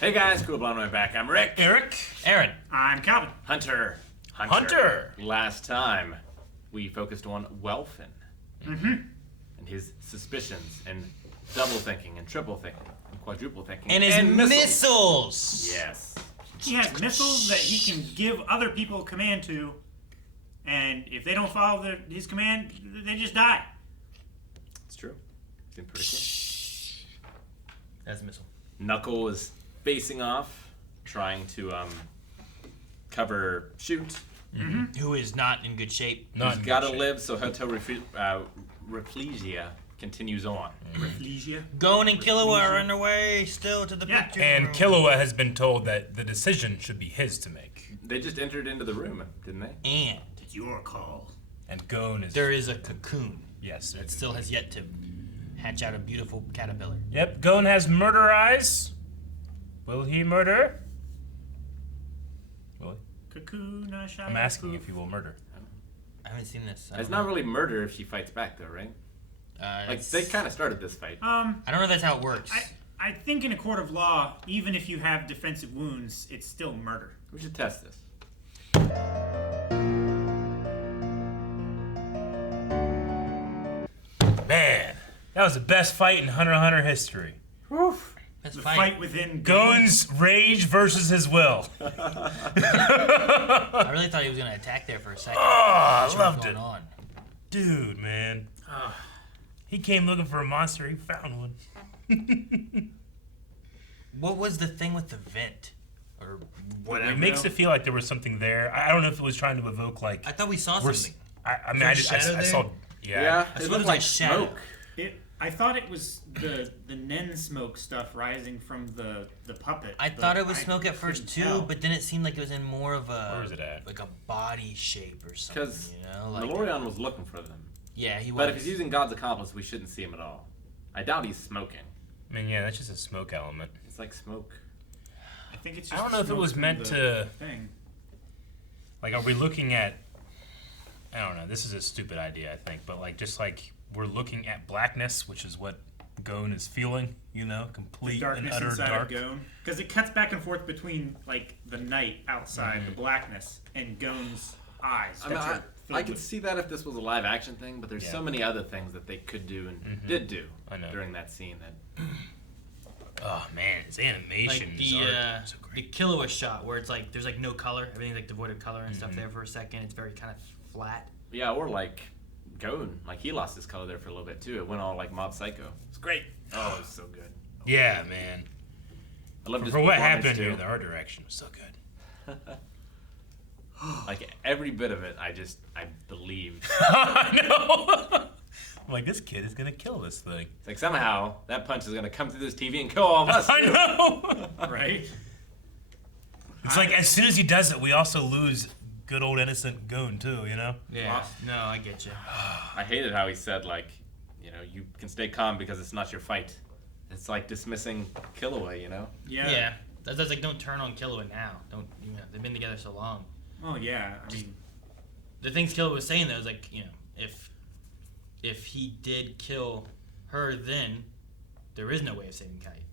Hey guys, cool blowing my back. I'm Rick. Eric. Aaron. I'm Calvin. Hunter. Last time, we focused on Welfin. And his suspicions, and double thinking, and triple thinking, and quadruple thinking, And his missiles. Yes. He has missiles that he can give other people command to, and if they don't follow his command, they just die. It's true. Seemed pretty cool. That's a missile. Knuckle is facing off, trying to cover Shoot. Who is not in good shape. He's got to live, so Hotel Replegia continues on. Replegia. Gon and Killua are on their way still to the picture And room. Killua has been told that the decision should be his to make. They just entered into the room, didn't they? And It's your call. And Gon is... there is a cocoon Yes. that still has yet to hatch out a beautiful caterpillar. Yep, Gon has murder eyes. Will he murder? Will he? Cocoon, I'm asking if he will murder. I haven't seen this. It's not really murder if she fights back, though, right? Like, they kind of started this fight. I don't know if that's how it works. I think in a court of law, even if you have defensive wounds, it's still murder. We should test this. Man, that was the best fight in Hunter x Hunter history. Let's The fight. fight within Gon's rage versus his will. I really thought he was going to attack there for a second. Oh, I That's what was loved going it. on. Dude, man. He came looking for a monster, he found one. What was the thing with the vent? Or whatever. It makes it feel like there was something there. I don't know if it was trying to evoke, like... I thought we saw we're something. I mean, Is there a shadow I saw... there? Yeah. it what looked was like like shadow. smoke. I thought it was the Nen smoke stuff rising from the puppet. I but thought it was I smoke at first couldn't too, tell. but then it seemed like it was in more of a... Where was it at? Like a body shape or something, Because you know? Like Melorion was looking for them. yeah, he was. But if he's using God's Accomplice, we shouldn't see him at all. I doubt he's smoking. I mean, yeah, that's just a smoke element. It's like smoke. I think it's I just don't know if it smoke was from meant the to... Thing. Like, are we looking at... I don't know, this is a stupid idea, I think, but like, just like, we're looking at blackness, which is what Gon is feeling, you know, complete and Darkness utter inside dark. of Gon, because it cuts back and forth between like the night outside, the blackness, and Gon's eyes. I mean, that are I filled could with- see that if this was a live action thing, but there's Yeah. so many other things that they could do and did do I know. during that scene that Oh man, his animation like is the so the great. Killua shot where it's like there's like no color, everything's like devoid of color and stuff there for a second. It's very kind of flat. yeah, or like Gon, like he lost his color there for a little bit too. It went all like Mob Psycho. It's great. Oh, it was so good. Yeah, man. I loved his For what performance, happened too. here, the art direction was so good. Like every bit of it, I believed. I know. I'm like, this kid is gonna kill this thing. It's like somehow that punch is gonna come through this TV and kill all of us. I too. know. right. It's like as soon as he does it, we also lose good old innocent Gon too. You know? Yeah. Lost. No, I get you. I hated how he said like, you know, you can stay calm because it's not your fight. It's like dismissing Killua, you know. Yeah. That's like don't turn on Killua now. Don't you know they've been together so long. Oh yeah. I mean, The things Killua was saying though is like you know if he did kill her, then there is no way of saving Kite.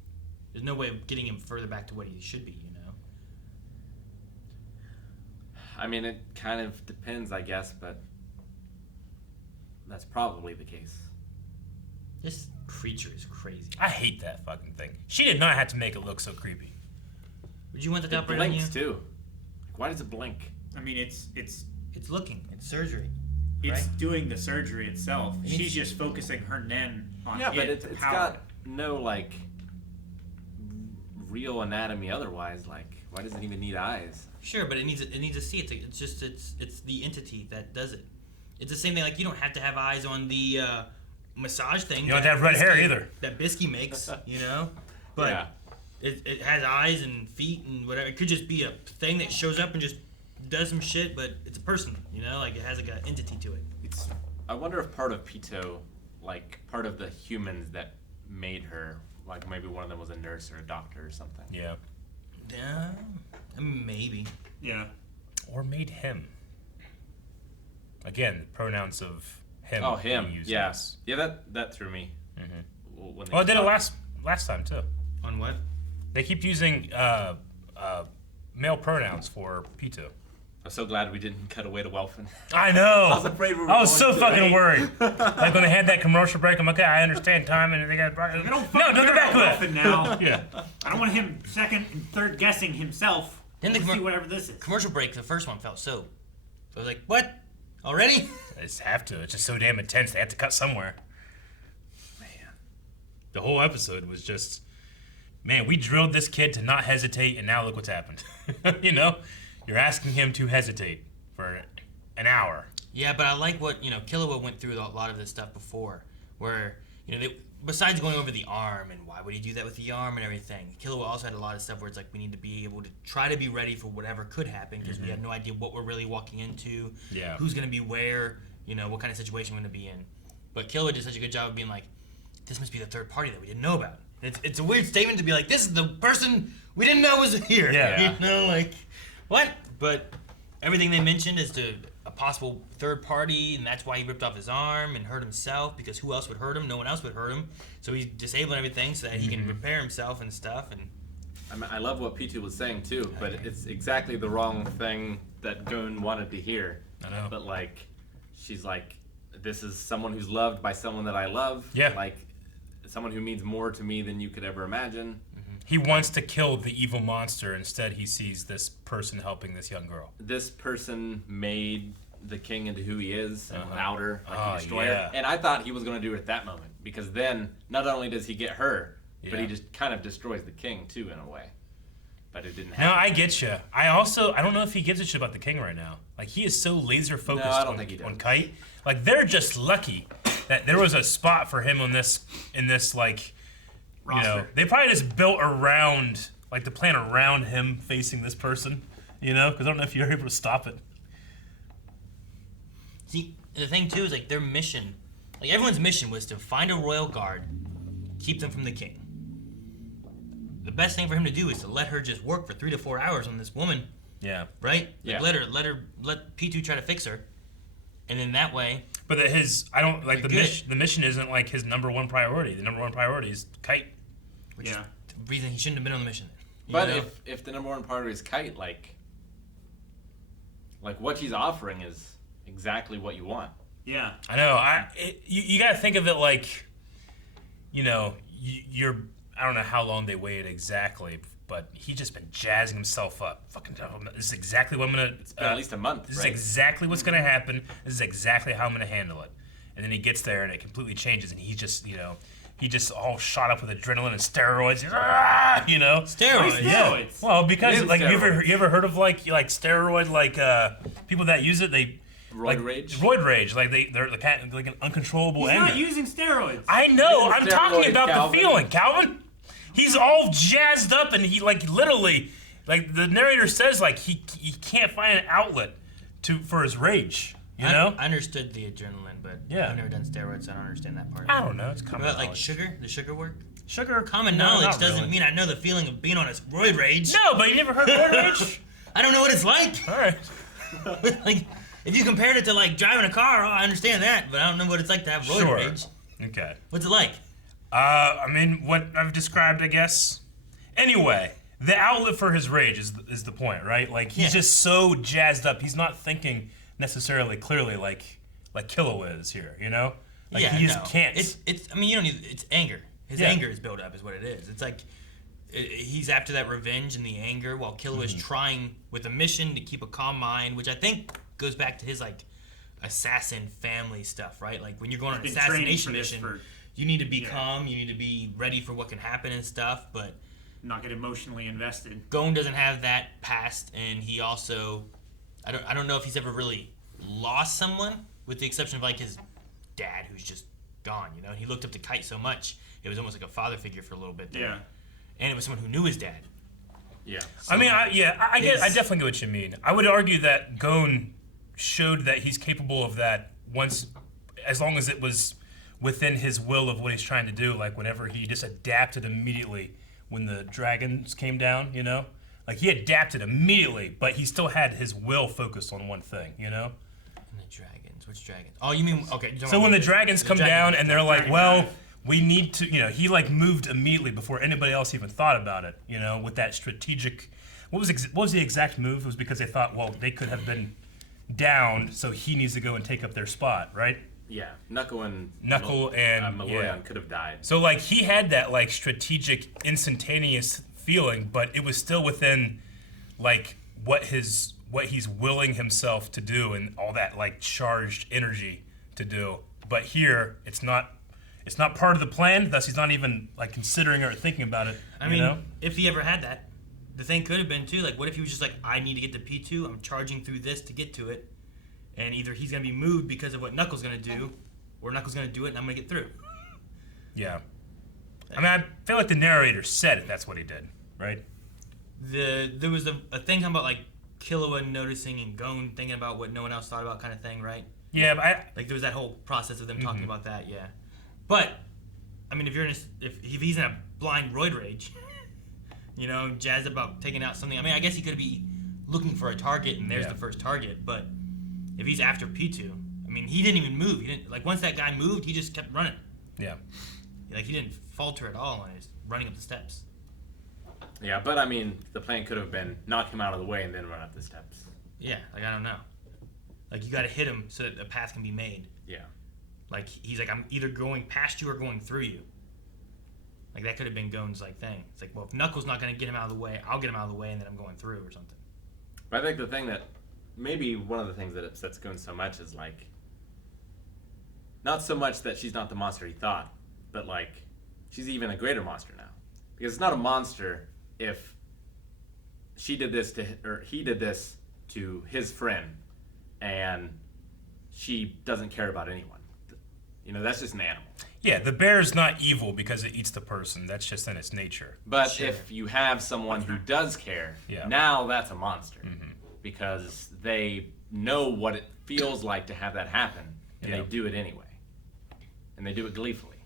There's no way of getting him further back to what he should be. You know. I mean, it kind of depends, I guess, but that's probably the case. This creature is crazy. I hate that fucking thing. She did not have to make it look so creepy. Would you want that It operated on you? blinks too. Like, why does it blink? I mean, it's It's looking. It's surgery. it's Right. doing the surgery itself. It She's needs- just focusing her Nen on Yeah, it but to it's power got it. no like real anatomy otherwise. Like, why does it even need eyes? Sure, but it needs to see. It's the entity that does it. It's the same thing. Like you don't have to have eyes on the massage thing. You don't have to have red hair either. That Bisky makes, you know. But Yeah. it has eyes and feet and whatever. It could just be a thing that shows up and just does some shit, but it's a person, you know. Like it has like an entity to it. It's. I wonder if part of Pito, like part of the humans that made her, like maybe one of them was a nurse or a doctor or something. Yeah. Yeah, maybe. Yeah. Or made him. Again, the pronouns of him. Oh, him. being used Yeah. as- Yeah, that threw me. Mhm. When they Well, I did it talked. last time too. On what? They keep using male pronouns for Pitu. I'm so glad we didn't cut away to Welfin. I know. I was afraid we were I was so going to, fucking right? worried. Like when they had that commercial break, I'm like, okay, I understand time and they got. I don't No, fucking don't care go back about to Welfin it. now. Yeah. I don't want him second and third guessing himself. Then the Let's see commer- whatever this is. Commercial break, the first one felt so. I was like, what? Already? They just have to. It's just so damn intense. They have to cut somewhere. Man. The whole episode was just, man, we drilled this kid to not hesitate, and now look what's happened. You know? You're asking him to hesitate for an hour. Yeah, but I like what, Killua went through a lot of this stuff before, where, besides going over the arm and why would he do that with the arm and everything, Killua also had a lot of stuff where it's like we need to be able to try to be ready for whatever could happen because we have no idea what we're really walking into, who's going to be where, what kind of situation we're going to be in. But Killua did such a good job of being like, this must be the third party that we didn't know about. It's a weird statement to be like, this is the person we didn't know was here. Yeah. What? But everything they mentioned is to a possible third party, and that's why he ripped off his arm and hurt himself, because who else would hurt him? No one else would hurt him. So he's disabling everything so that he can repair himself and stuff. And I love what Pitu was saying too, but it's exactly the wrong thing that Gon wanted to hear. I know. But she's like, this is someone who's loved by someone that I love. Yeah. Like, someone who means more to me than you could ever imagine. He wants to kill the evil monster. Instead, he sees this person helping this young girl. This person made the king into who he is, and without her, he destroyed yeah. her. And I thought he was going to do it at that moment, because then not only does he get her, but he just kind of destroys the king too in a way. But it didn't happen. No, I get you. I don't know if he gives a shit about the king right now. Like, he is so laser focused on Kite. Like, they're just lucky that there was a spot for him in this roster. They probably just built around, the plan around him facing this person, because I don't know if you're able to stop it. see, the thing too is their mission, everyone's mission was to find a royal guard, keep them from the king. The best thing for him to do is to let her just work for 3 to 4 hours on this woman. Yeah. Right? Yeah. Let P2 try to fix her, and then that way. But the mission isn't his number one priority. The number one priority is Kite. Which is the reason he shouldn't have been on the mission. But if the number one priority is Kite, like what she's offering is exactly what you want. Yeah. I know. You got to think of it you're. I don't know how long they waited exactly, but he's just been jazzing himself up. Fucking, this is exactly what I'm gonna. It's been at least a month. This right? is exactly what's gonna happen. This is exactly how I'm gonna handle it. And then he gets there, and it completely changes, and he just all shot up with adrenaline and steroids. Steroids. Yeah. Well, because you steroids. ever heard of steroid people that use it they. Rage? Roid rage. They're like an uncontrollable He's anger. not using steroids. I know. I'm talking Steroids, about Calvin. the feeling, Calvin. He's all jazzed up, and he literally, the narrator says, he can't find an outlet for his rage. You know? I understood the adrenaline, but Yeah. I've never done steroids, so I don't understand that part. I don't know. It's common About knowledge. sugar? The sugar work? Sugar. Common no, knowledge not doesn't really. mean I know the feeling of being on a roid rage. No, but you never heard of roid rage? I don't know what it's like. All right. If you compared it to driving a car, I understand that, but I don't know what it's like to have roid Sure. rage. Okay. What's it like? I mean, what I've described, I guess. Anyway, the outlet for his rage is the point, right? He's just so jazzed up. He's not thinking necessarily clearly like Killua is here, He just can't. It's. I mean, you don't need. It's anger. His anger is built up, is what it is. It's he's after that revenge and the anger, while Killua is trying with a mission to keep a calm mind, which I think goes back to his assassin family stuff, right? When you're going on an He's been training assassination for this mission, you need to be calm. You need to be ready for what can happen and stuff, but. Not get emotionally invested. Gon doesn't have that past, and he also, I don't know if he's ever really lost someone, with the exception of his dad, who's just gone. He looked up to Kite so much, it was almost like a father figure for a little bit there. Yeah. And it was someone who knew his dad. Yeah. I mean, I definitely get what you mean. I would argue that Gon showed that he's capable of that as long as it was within his will of what he's trying to do. Whenever he just adapted immediately when the dragons came down, he adapted immediately, but he still had his will focused on one thing, And the dragons, which dragons? Oh, you mean okay? So when the dragons come down and they're like, well, we need to, he like moved immediately before anybody else even thought about it, with that strategic. What was the exact move? It was because they thought, well, they could have been downed, so he needs to go and take up their spot, right? Yeah, Knuckle and Maloyan could have died. So like he had that like strategic, instantaneous feeling, but it was still within like what he's willing himself to do and all that like charged energy to do. But here, it's not part of the plan. Thus, he's not even like considering or thinking about it. I mean, if he ever had that, the thing could have been too. Like, what if he was just like, I need to get to P2. I'm charging through this to get to it, and either he's gonna be moved because of what Knuckles gonna do, or Knuckles gonna do it and I'm gonna get through. Yeah. I mean, I feel like the narrator said it. That's what he did, right? There was a thing about like Killua noticing and Gon thinking about what no one else thought about, kind of thing, right? Yeah, but like there was that whole process of them talking about that, yeah. But I mean, if he's in a blind roid rage, jazzed about taking out something. I mean, I guess he could be looking for a target, and there's the first target. But if he's after P2, I mean, he didn't even move. He didn't like once that guy moved, he just kept running. Yeah. Like he didn't falter at all on his running up the steps. Yeah, but I mean, the plan could have been knock him out of the way and then run up the steps. Yeah, like I don't know. Like you got to hit him so that a path can be made. Yeah. Like he's like, I'm either going past you or going through you. Like that could have been Gon's like thing. It's like, well, if Knuckles not gonna get him out of the way, I'll get him out of the way and then I'm going through or something. But I think the thing that maybe one of the things that upsets Gon so much is like not so much that she's not the monster he thought, but like she's even a greater monster now. Because it's not a monster if he did this to his friend and she doesn't care about anyone. That's just an animal. Yeah, the bear's not evil because it eats the person. That's just in its nature. But if you have someone who does care, now that's a monster. Mm-hmm. Because they know what it feels like to have that happen, and they do it anyway. And they do it gleefully.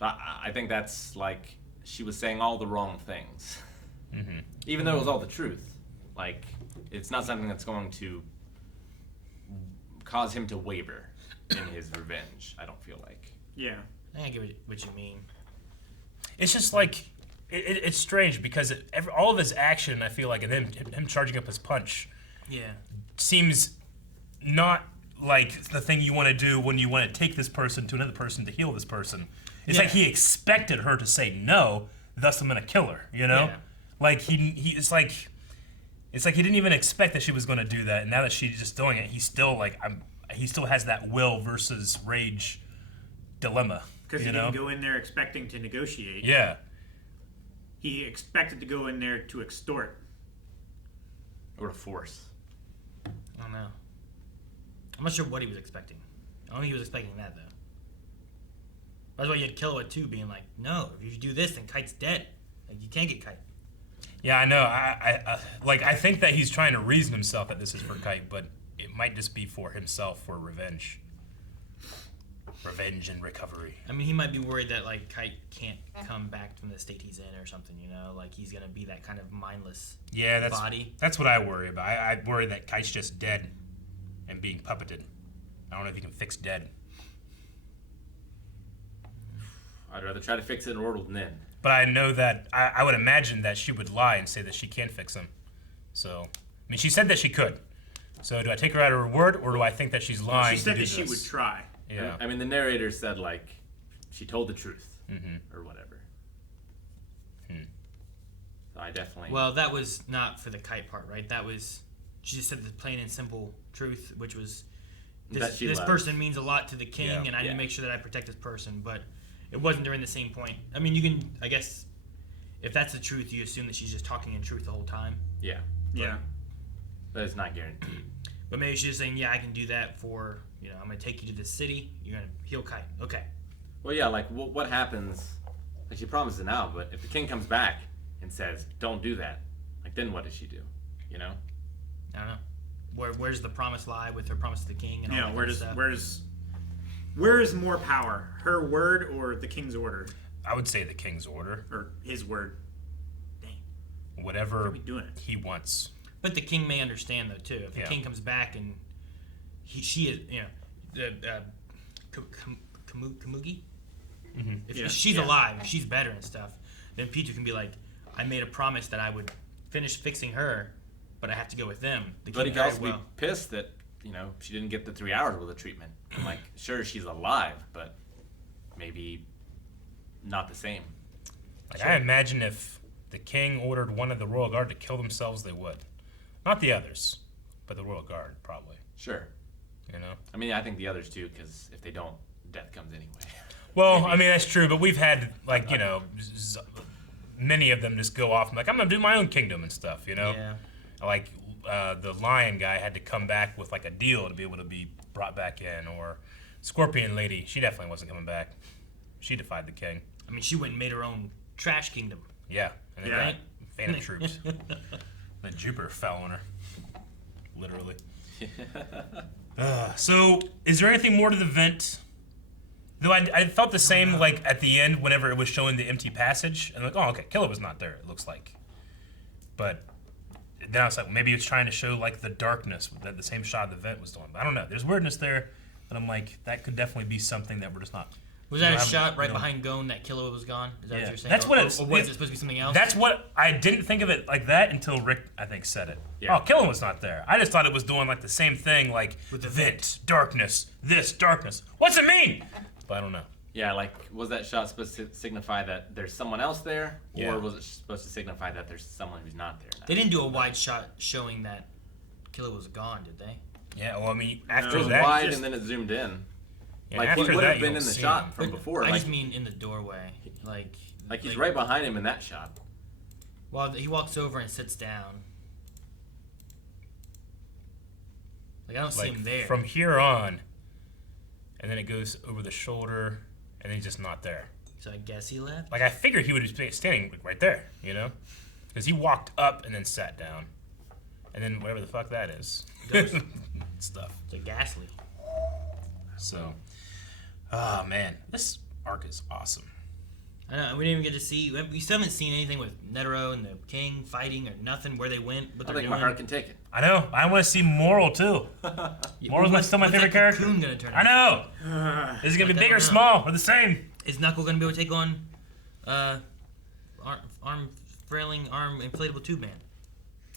So I think that's like she was saying all the wrong things. Mm-hmm. Even though it was all the truth. Like, it's not something that's going to cause him to waver in his revenge, I don't feel like. Yeah. I get what you mean. It's just like, it's strange because all of his action, I feel like, and him charging up his punch seems not like the thing you want to do when you want to take this person to another person to heal this person. It's like he expected her to say no, thus I'm going to kill her, Yeah. Like, it's like he didn't even expect that she was going to do that, and now that she's just doing it, he's still like, he still has that will versus rage dilemma. Because he didn't go in there expecting to negotiate. Yeah. He expected to go in there to extort. Or to force. I don't know. I'm not sure what he was expecting. I don't think he was expecting that, though. That's why you had Killua, too, being like, no, if you do this, then Kite's dead. Like, you can't get Kite. Yeah, I know. I think that he's trying to reason himself that this is for Kite, but it might just be for himself, for revenge. Revenge and recovery. I mean, he might be worried that, like, Kite can't come back from the state he's in or something, Like, he's going to be that kind of mindless body. That's what I worry about. I worry that Kite's just dead and being puppeted. I don't know if he can fix dead. I'd rather try to fix it in Ortal than in. But I know that I would imagine that she would lie and say that she can fix him. So, I mean, she said that she could. So, do I take her at her word, or do I think that she's lying? She said that she would try. Yeah. I mean, the narrator said like she told the truth or whatever. So I definitely. Well, that was not for the Kite part, right? That was she just said the plain and simple truth, which was this person means a lot to the king, and I need to make sure that I protect this person, but. It wasn't during the same point. I mean, you can, I guess, if that's the truth, you assume that she's just talking in truth the whole time. Yeah. But it's not guaranteed. But maybe she's just saying, I can do that for, I'm going to take you to this city. You're going to heal Kite. Okay. Well, yeah, like, what happens? Like, she promises it now, but if the king comes back and says, don't do that, like, then what does she do? I don't know. Where's the promise lie with her promise to the king and all that kind of stuff? Where is more power, her word or the king's order? I would say the king's order. Or his word. Dang. Whatever he wants. But the king may understand, though, too. If the king comes back and she is, Kamugi. Mm-hmm. If she's alive, if she's better and stuff, then Pichu can be like, I made a promise that I would finish fixing her, but I have to go with them. But he could also be pissed that, she didn't get the 3 hours worth of treatment. I'm like, sure, she's alive, but maybe not the same. Like, I imagine if the king ordered one of the royal guard to kill themselves, they would. Not the others, but the royal guard, probably. Sure. I mean, I think the others too, because if they don't, death comes anyway. Well, I mean, that's true, but we've had, like, many of them just go off and like, I'm going to do my own kingdom and stuff, Yeah. Like, the lion guy had to come back with, like, a deal to be able to be brought back in, or Scorpion Lady, she definitely wasn't coming back. She defied the king. I mean, she went and made her own trash kingdom. Yeah. And then Right? Phantom Troops. Then Jupiter fell on her. Literally. So, is there anything more to the vent? Though I felt the same, like, at the end, whenever it was showing the empty passage. And like, oh, okay, Killer was not there, it looks like. But then I was like, maybe it's trying to show, like, the darkness that the same shot of the vent was doing. But I don't know. There's weirdness there. But I'm like, that could definitely be something that we're just not... Was that a shot right behind Gon that Killua was gone? Is that what you're saying? That's what it's... Or was it supposed to be something else? That's what... I didn't think of it like that until Rick, I think, said it. Yeah. Oh, Killer was not there. I just thought it was doing, like, the same thing, like, With the vent, darkness, this, darkness. What's it mean? But I don't know. Yeah, like, was that shot supposed to signify that there's someone else there? Yeah. Or was it supposed to signify that there's someone who's not there now? They didn't do a wide shot showing that Killua was gone, did they? Yeah, well, I mean, It after was that... wide and then it zoomed in. Yeah, Like, he after would that, have been you'll in the see shot him. from before. I Like, just mean in the doorway. Like he's right behind him in that shot. Well, he walks over and sits down. Like, I don't see Like, him there. from here on, and then it goes over the shoulder, and then he's just not there. So I guess he left? Like, I figured he would be standing right there, Because he walked up and then sat down. And then whatever the fuck that is. Stuff. It's like ghastly. So, oh man, this arc is awesome. I know, we didn't even get to see... We still haven't seen anything with Netero and the king fighting or nothing, where they went, what I they're think doing. my heart can take it. I know. I want to see Moral too. Moral's still my What's favorite that character. cocoon gonna turn I know. Is it gonna be big or small or the same? Is Knuckle gonna be able to take on arm inflatable tube man?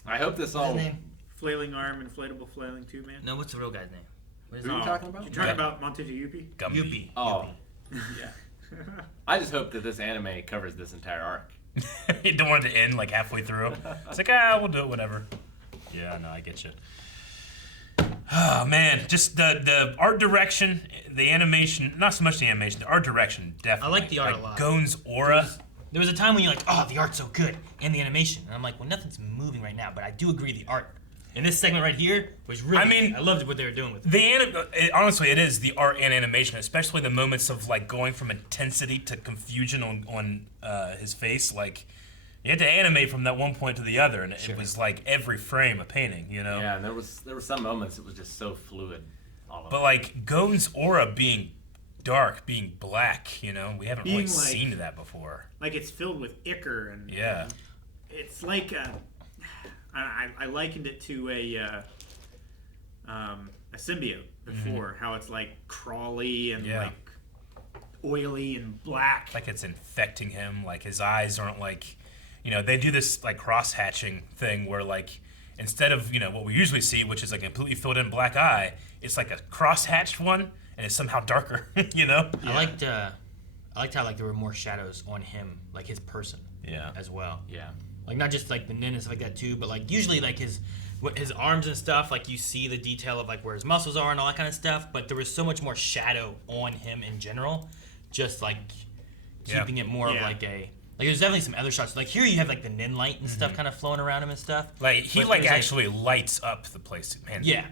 I hope this all... What's his name? Flailing arm, inflatable flailing tube man. No, what's the real guy's name? What is Who it? are you talking about? You talking about Montejo Yuppie? Gumby. Yuppie. Oh. Yeah. I just hope that this anime covers this entire arc. You don't want it to end like halfway through. It's like, we'll do it, whatever. Yeah, no, I get you. Oh man, just the art direction, the animation, not so much the animation, the art direction, definitely. I like the art a lot. Gon's aura. There was a time when you're like, oh, the art's so good, and the animation. And I'm like, well, nothing's moving right now, but I do agree the art. And this segment right here was really I mean, I loved what they were doing with it. Honestly, it is the art and animation, especially the moments of like going from intensity to confusion on his face. Like, you had to animate from that one point to the other, and it was like every frame a painting, Yeah, and there were some moments it was just so fluid. All of But it. like Gon's aura being dark, being black, we haven't Being really like- seen that before. Like it's filled with ichor and Yeah. it's like I likened it to a symbiote before. How it's like crawly and Yeah. like oily and black. Like it's infecting him. Like his eyes aren't like, they do this like cross hatching thing where like instead of what we usually see, which is like a completely filled in black eye, it's like a cross hatched one, and it's somehow darker. I liked how like there were more shadows on him, like his person. Yeah. As well. Yeah. Like not just like the nin and stuff like that too, but like usually like his arms and stuff, like you see the detail of like where his muscles are and all that kind of stuff. But there was so much more shadow on him in general, just like keeping it more of like a. Like there's definitely some other shots. Like here you have like the nin light and stuff kind of flowing around him and stuff. Like he But like there's, actually lights up the place, man. Yeah.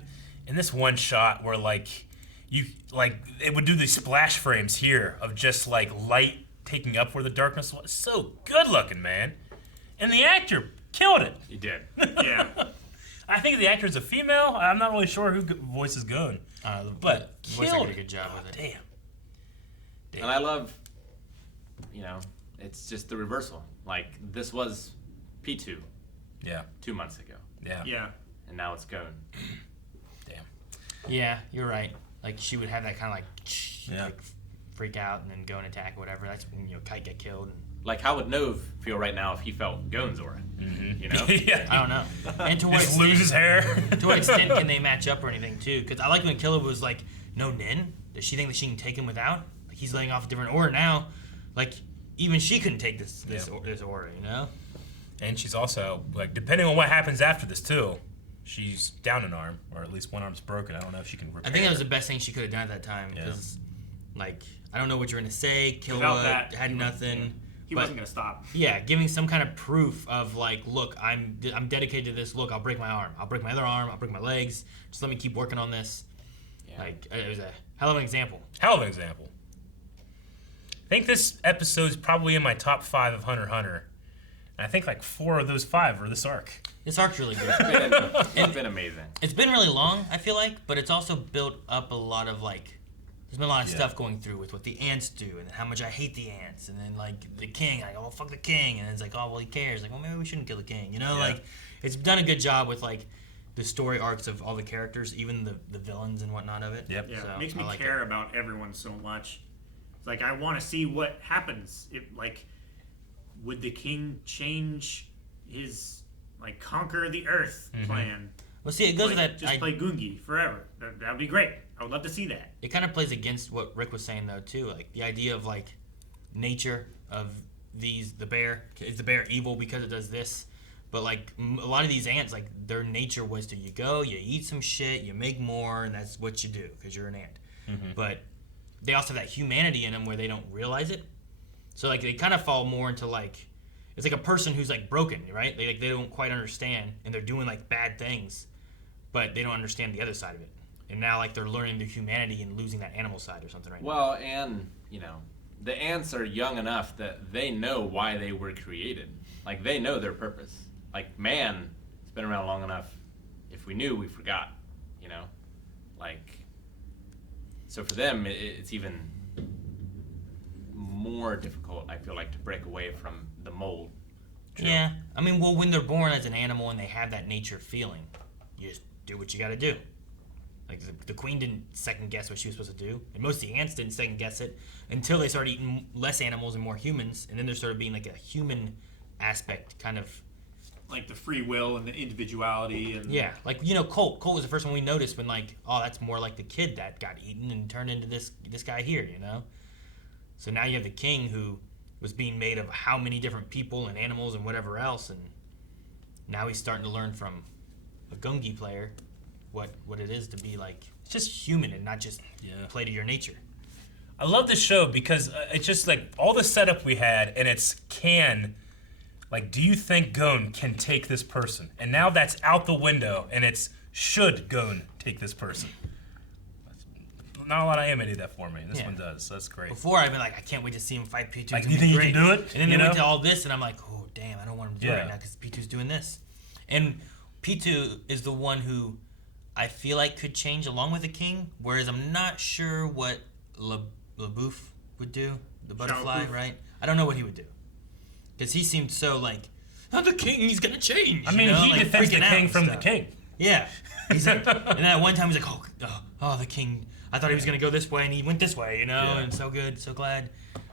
In this one shot where like you like it would do these splash frames here of just like light taking up where the darkness was. So good looking, man. And the actor killed it. He did. Yeah. I think the actor is a female. I'm not really sure who voices Gon. But the voice killed actor did a it. good job with it. Damn. And I love, it's just the reversal. Like, this was P2 Yeah. 2 months ago, Yeah. Yeah. and now it's Gon. Damn. Yeah, you're right. Like she would have that kind of like Yeah. like freak out and then go and attack or whatever. That's when Kite get killed. And, Like, how would Nove feel right now if he felt Gon's aura? You know? Yeah. I don't know. And to what Just lose his hair. to what extent can they match up or anything too? Because I like when Killa was like, "No, Nin. Does she think that she can take him without? Like he's letting off a different aura now. Like even she couldn't take this aura, you know." And she's also, like, depending on what happens after this, too, she's down an arm, or at least one arm's broken. I don't know if she can repair I think that was the best thing she could have done at that time. Because, like, I don't know what you're going to say. Without Killa that, had nothing. He wasn't going to stop. Yeah, giving some kind of proof of, like, look, I'm dedicated to this. Look, I'll break my arm. I'll break my other arm. I'll break my legs. Just let me keep working on this. Yeah. Like, it was a hell of an example. Hell of an example. I think this episode's probably in my top 5 of Hunter x Hunter. And I think like 4 of those 5 are this arc. This arc's really good. It's been amazing. It's been really long, I feel like, but it's also built up a lot of, like, there's been a lot of stuff going through with what the ants do and how much I hate the ants. And then, like, the king, like, oh, fuck the king. And it's like, oh, well, he cares. Like, well, maybe we shouldn't kill the king. You know, like, it's done a good job with, like, the story arcs of all the characters, even the villains and whatnot of it. Yep. Yeah, So, it makes me I like care about everyone so much. It's like, I want to see what happens. Like, would the king change his, like, conquer the earth plan? Well, see, it goes Like, with that. just play Gungi forever. That would be great. I would love to see that. It kind of plays against what Rick was saying though too, like the idea of like nature of the bear. Is the bear evil because it does this? But like a lot of these ants, like their nature was to you eat some shit, you make more, and that's what you do because you're an ant. But they also have that humanity in them where they don't realize it. So like they kind of fall more into like it's like a person who's like broken, right? They don't quite understand and they're doing like bad things, but they don't understand the other side of it. And now, like, they're learning their humanity and losing that animal side or something right now. Well, and, the ants are young enough that they know why they were created. Like, they know their purpose. Like, man has been around long enough. If we knew, we forgot, Like, so for them, it's even more difficult, I feel like, to break away from the mold. Yeah. I mean, well, when they're born as an animal and they have that nature feeling, you just do what you got to do. Like, the queen didn't second guess what she was supposed to do, and most of the ants didn't second guess it until they started eating less animals and more humans, and then there started being like a human aspect kind of. Like the free will and the individuality and Yeah, like Colt. Colt was the first one we noticed when like, oh, that's more like the kid that got eaten and turned into this guy here, So now you have the king who was being made of how many different people and animals and whatever else, and now he's starting to learn from a Gungi player what it is to be like just human and not just play to your nature. I love this show because it's just like all the setup we had, and it's do you think Gon can take this person? And now that's out the window, and it's should Gon take this person? Not a lot of anime did that for me. This one does, so that's great. Before I've been like, I can't wait to see him fight P2. Like, you think you can do it? And then they went to all this, and I'm like, oh damn, I don't want him to do it right now because P2's doing this. And P2 is the one who I feel like could change along with the king, whereas I'm not sure what LaBouffe would do, the butterfly, right? I don't know what he would do. Because he seemed so like, oh, the king, he's going to change. I mean, he defends the king from the king. Yeah. He's like, and then at one time he's like, oh, the king, I thought he was going to go this way, and he went this way, and so good, so glad.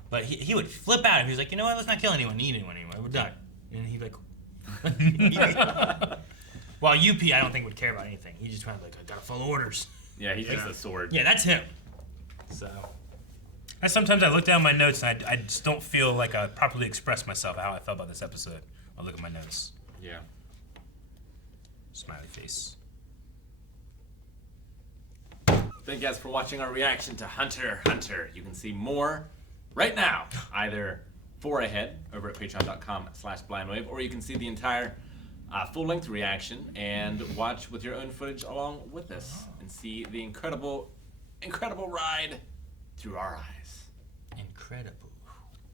But he would flip out if he was like, you know what, let's not kill anyone, eat anyone anyway, we're done. And he'd be like, while UP, I don't think would care about anything. He just kind of like, I gotta follow orders. Yeah, he's just a sword. Yeah, that's him. So. Sometimes I look down my notes and I just don't feel like I properly express myself how I felt about this episode. I look at my notes. Yeah. Smiley face. Thank you guys for watching our reaction to Hunter x Hunter. You can see more right now, either 4 ahead over at patreon.com/blindwave, or you can see the entire full-length reaction and watch with your own footage along with us and see the incredible ride through our eyes. Incredible.